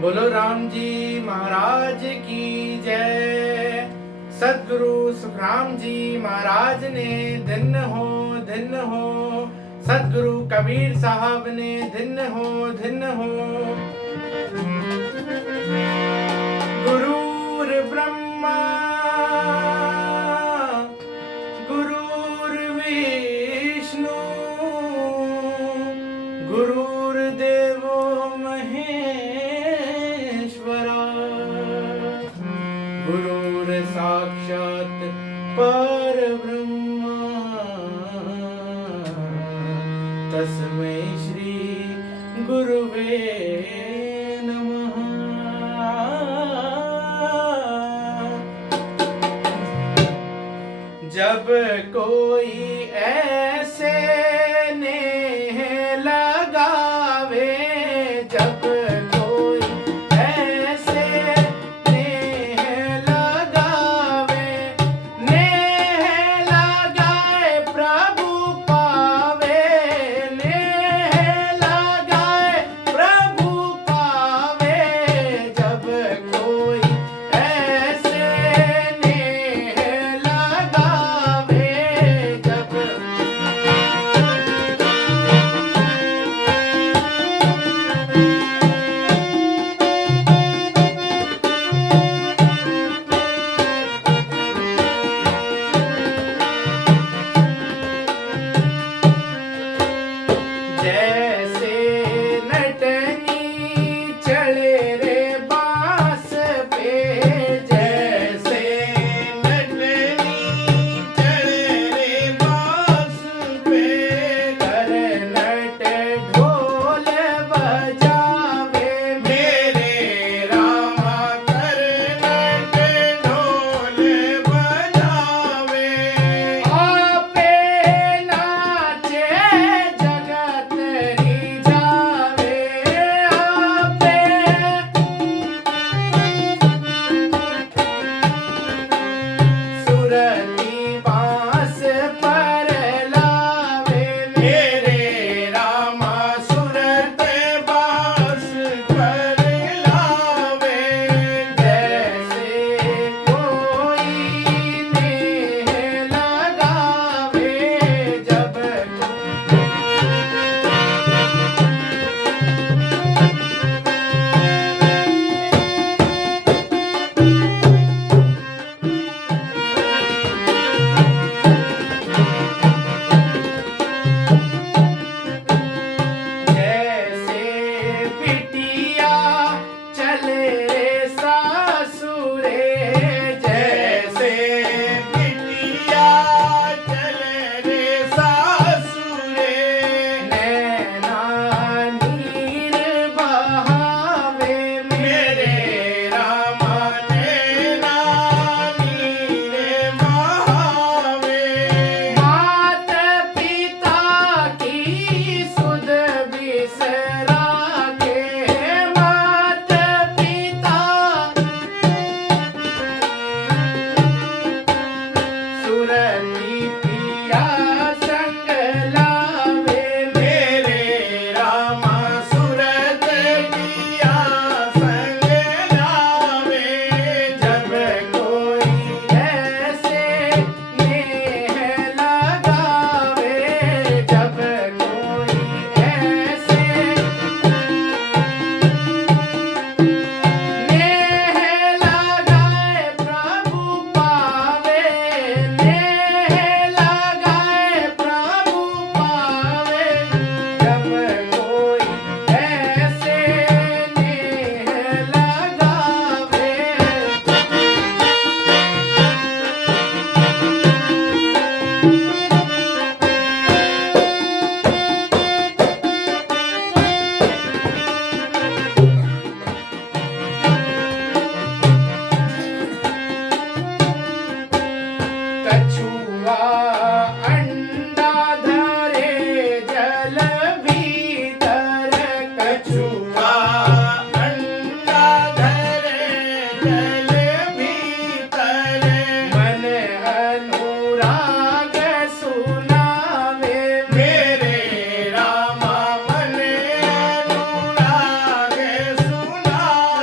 बोलो राम जी महाराज की जय। सदगुरु सुखराम जी महाराज ने धन्य हो। सदगुरु कबीर साहब ने धन्य हो। गुरुर ब्रह्मा गुरुर्विष्णु गुरुर्देवो महेश्वरा गुरुर साक्षात् परब्रह्म तस्मै श्री गुरुवे नमः। जब कोई ऐसे नेह लगावे, जब कोई ऐसे नेह लगावे, नेह लगाए प्रभु पावे, नेह लगाए प्रभु पावे। जब कोई ऐसे नेह लगावे, जब जैसे नटनी चढ़े रे बांस पे, जैसे नटनी चढ़े रे बांस पे, कर नट ढोल बजावे मेरे रामा, कर नट ढोल बजावे। आपे नाचे जगत रिझावे, आपे सुरती बांस पर लावे मेरे रामा, सुरत बांस पर लावे। जैसे कोई नेह लगावे, जब जैसे बिटिया चले रे सासुरे, जैसे बिटिया चले रे सासुरे, नैना नीर बहावे मेरे रामा, नैना नीर बहावे। मात पिता की सुध बिसरा के, मात पिता सुरती पिया संग लावे मेरे रामा, सुरत पिया संग लावे। जब कोई ऐसे नेह लगावे, जब कोई ऐसे नेह लगाए प्रभु पावे, नेह लगाए प्रभु पावे। जब कोई ऐसे नेह लगावे, कछुआ अंडा धरे जल भीतर, कछुआ अंडा धरे जल भीतर, मन अनुराग सुनावे मेरे रामा, मन अनुराग सुनावे।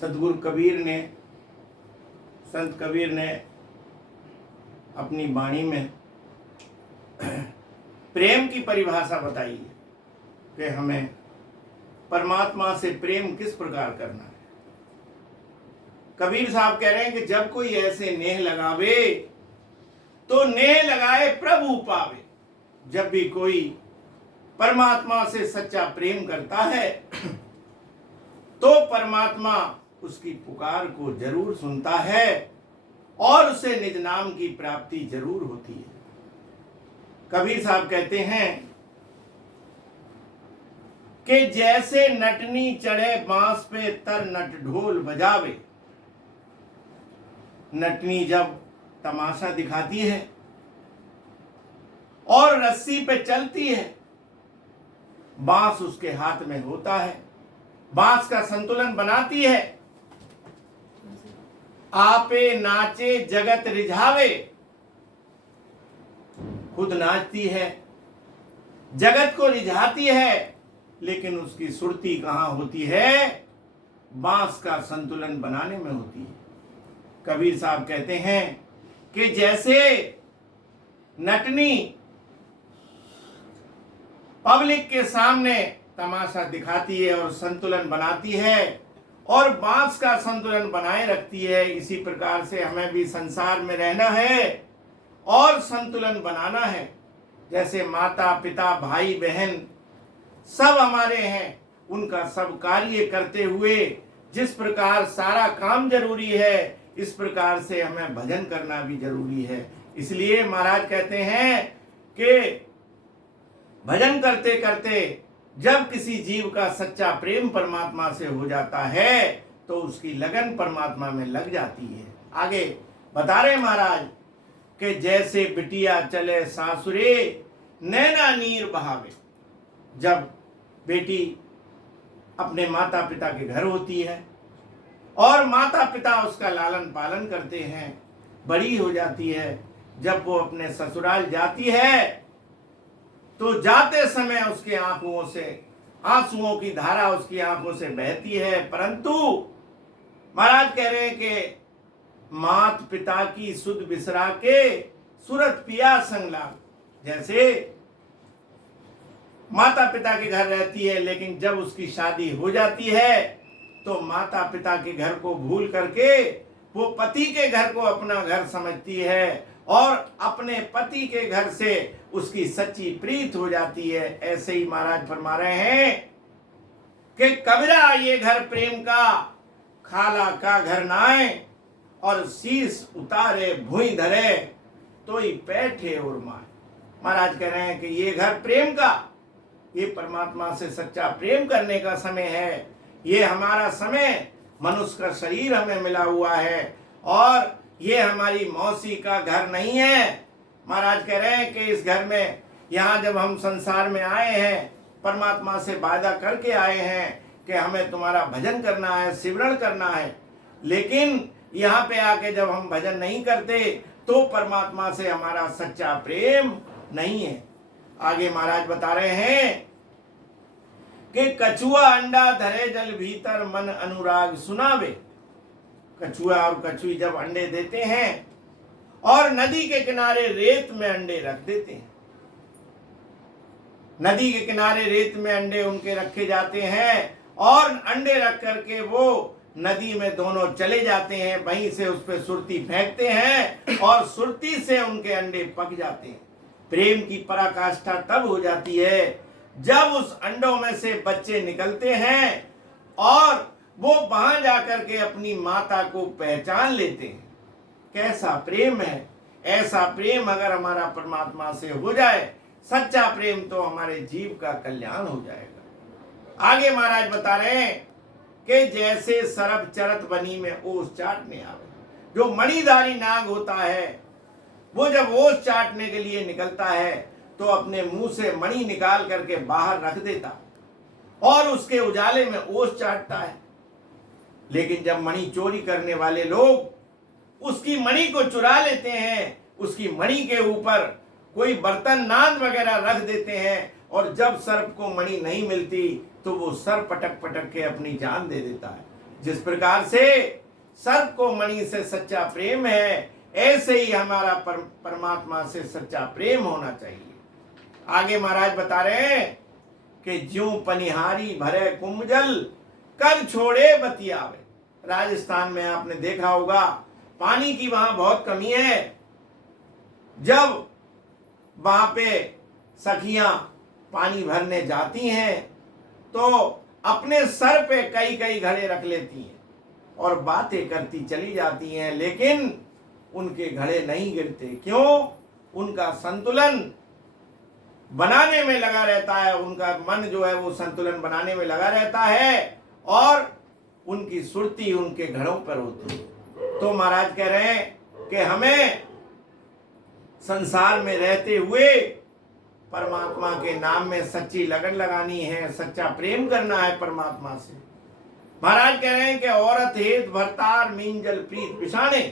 सदगुरु कबीर ने संत कबीर ने अपनी वाणी में प्रेम की परिभाषा बताई है कि हमें परमात्मा से प्रेम किस प्रकार करना है। कबीर साहब कह रहे हैं कि जब कोई ऐसे नेह लगावे तो नेह लगाए प्रभु पावे। जब भी कोई परमात्मा से सच्चा प्रेम करता है तो परमात्मा उसकी पुकार को जरूर सुनता है और उसे निज नाम की प्राप्ति जरूर होती है। कबीर साहब कहते हैं कि जैसे नटनी चढ़े बांस पे तर नट ढोल बजावे। नटनी जब तमाशा दिखाती है और रस्सी पे चलती है, बांस उसके हाथ में होता है, बांस का संतुलन बनाती है। आपे नाचे जगत रिझावे, खुद नाचती है, जगत को रिझाती है, लेकिन उसकी सुरती कहां होती है? बांस का संतुलन बनाने में होती है। कबीर साहब कहते हैं कि जैसे नटनी पब्लिक के सामने तमाशा दिखाती है और संतुलन बनाती है और बांस का संतुलन बनाए रखती है, इसी प्रकार से हमें भी संसार में रहना है और संतुलन बनाना है। जैसे माता पिता भाई बहन सब हमारे हैं, उनका सब कार्य करते हुए जिस प्रकार सारा काम जरूरी है, इस प्रकार से हमें भजन करना भी जरूरी है। इसलिए महाराज कहते हैं कि भजन करते करते जब किसी जीव का सच्चा प्रेम परमात्मा से हो जाता है तो उसकी लगन परमात्मा में लग जाती है। आगे बता रहे महाराज कि जैसे बिटिया चले सासुरे नैना नीर बहावे। जब बेटी अपने माता पिता के घर होती है और माता पिता उसका लालन पालन करते हैं, बड़ी हो जाती है, जब वो अपने ससुराल जाती है तो जाते समय उसके आंखों से आंसुओं की धारा उसकी आंखों से बहती है। परंतु महाराज कह रहे हैं कि मात पिता की सुध बिसरा के सूरत पिया संग लाग। जैसे माता पिता के घर रहती है, लेकिन जब उसकी शादी हो जाती है तो माता पिता के घर को भूल करके वो पति के घर को अपना घर समझती है और अपने पति के घर से उसकी सच्ची प्रीत हो जाती है। ऐसे ही महाराज फरमा रहे हैं कि कबीरा ये घर प्रेम का, खाला का घर नाए, और शीश उतारे भुई धरे तो ही बैठे और माए। महाराज कह रहे हैं कि ये घर प्रेम का, ये परमात्मा से सच्चा प्रेम करने का समय है। ये हमारा समय, मनुष्य का शरीर हमें मिला हुआ है और ये हमारी मौसी का घर नहीं है। महाराज कह रहे हैं कि इस घर में, यहाँ जब हम संसार में आए हैं, परमात्मा से वादा करके आए हैं कि हमें तुम्हारा भजन करना है, सिमरण करना है, लेकिन यहाँ पे आके जब हम भजन नहीं करते तो परमात्मा से हमारा सच्चा प्रेम नहीं है। आगे महाराज बता रहे हैं कि कछुआ अंडा धरे जल भीतर मन अनुराग सुनावे। कछुआ और कछुई जब अंडे देते हैं और नदी के किनारे रेत में अंडे रख देते हैं, नदी के किनारे रेत में अंडे उनके रखे जाते हैं और अंडे रख करके वो नदी में दोनों चले जाते हैं, वहीं से उस पर सुरती फेंकते हैं और सुरती से उनके अंडे पक जाते हैं। प्रेम की पराकाष्ठा तब हो जाती है जब उस अंडों में से बच्चे निकलते हैं और वो वहां जाकर के अपनी माता को पहचान लेते हैं। कैसा प्रेम है! ऐसा प्रेम अगर हमारा परमात्मा से हो जाए, सच्चा प्रेम, तो हमारे जीव का कल्याण हो जाएगा। आगे महाराज बता रहे हैं कि जैसे सरब चरत बनी में ओस चाटने आवे। जो मणिधारी नाग होता है वो जब ओस चाटने के लिए निकलता है तो अपने मुंह से मणि निकाल करके बाहर रख देता और उसके उजाले में ओस चाटता है। लेकिन जब मणि चोरी करने वाले लोग उसकी मणि को चुरा लेते हैं, उसकी मणि के ऊपर कोई बर्तन नाद वगैरह रख देते हैं और जब सर्प को मणि नहीं मिलती तो वो सर पटक पटक के अपनी जान दे देता है। जिस प्रकार से सर्प को मणि से सच्चा प्रेम है, ऐसे ही हमारा परमात्मा से सच्चा प्रेम होना चाहिए। आगे महाराज बता रहे हैं कि ज्यों पनिहारी भरे कुंभ जल, कर छोड़े बतियावे। राजस्थान में आपने देखा होगा पानी की वहां बहुत कमी है। जब वहां पे सखियां पानी भरने जाती हैं तो अपने सर पे कई कई घड़े रख लेती हैं और बातें करती चली जाती हैं, लेकिन उनके घड़े नहीं गिरते। क्यों? उनका संतुलन बनाने में लगा रहता है, उनका मन जो है वो संतुलन बनाने में लगा रहता है और उनकी सुरती उनके घड़ों पर होती है। तो महाराज कह रहे हैं कि हमें संसार में रहते हुए परमात्मा के नाम में सच्ची लगन लगानी है, सच्चा प्रेम करना है परमात्मा से। महाराज कह रहे हैं कि औरत हेत भरतार मीन जल प्रीत पिछाने।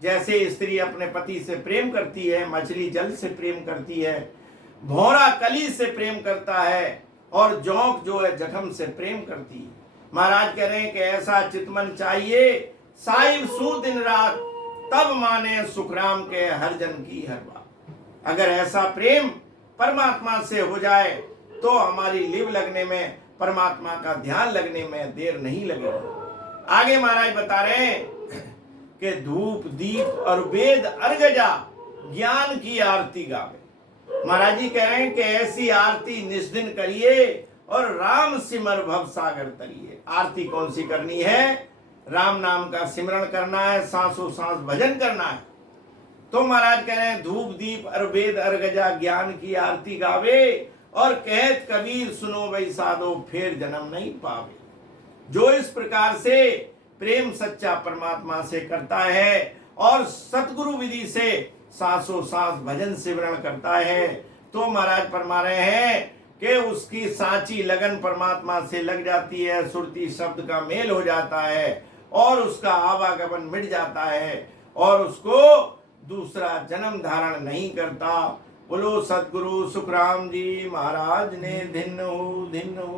जैसे स्त्री अपने पति से प्रेम करती है, मछली जल से प्रेम करती है, भौरा कली से प्रेम करता है और जौंक जो है जखम से प्रेम करती है। महाराज कह रहे हैं कि ऐसा चितमन चाहिए साहिब सू दिन रात, तब माने सुखराम के हर जन की हर बात। अगर ऐसा प्रेम परमात्मा से हो जाए तो हमारी लिव लगने में, परमात्मा का ध्यान लगने में देर नहीं लगेगी। आगे महाराज बता रहे हैं कि धूप दीप और वेद अर्गजा, ज्ञान की आरती गावे। महाराज जी कह रहे हैं कि ऐसी आरती निस्दिन करिए और राम सिमर भव सागर तरिए। आरती कौन सी करनी है? राम नाम का सिमरण करना है, सांसों सांस भजन करना है। तो महाराज कह रहे हैं धूप दीप और वेद अर्गजा, ज्ञान की आरती गावे और कहत कबीर सुनो वही साधो, फिर जन्म नहीं पावे। जो इस प्रकार से प्रेम सच्चा परमात्मा से करता है और सतगुरु विधि से सांसों सांस भजन सिमरण करता है, तो महाराज फरमा रहे हैं कि उसकी सांची लगन परमात्मा से लग जाती है, सुरती शब्द का मेल हो जाता है और उसका आवागमन मिट जाता है और उसको दूसरा जन्म धारण नहीं करता। बोलो सतगुरु सुखराम जी महाराज ने धिन्न हो।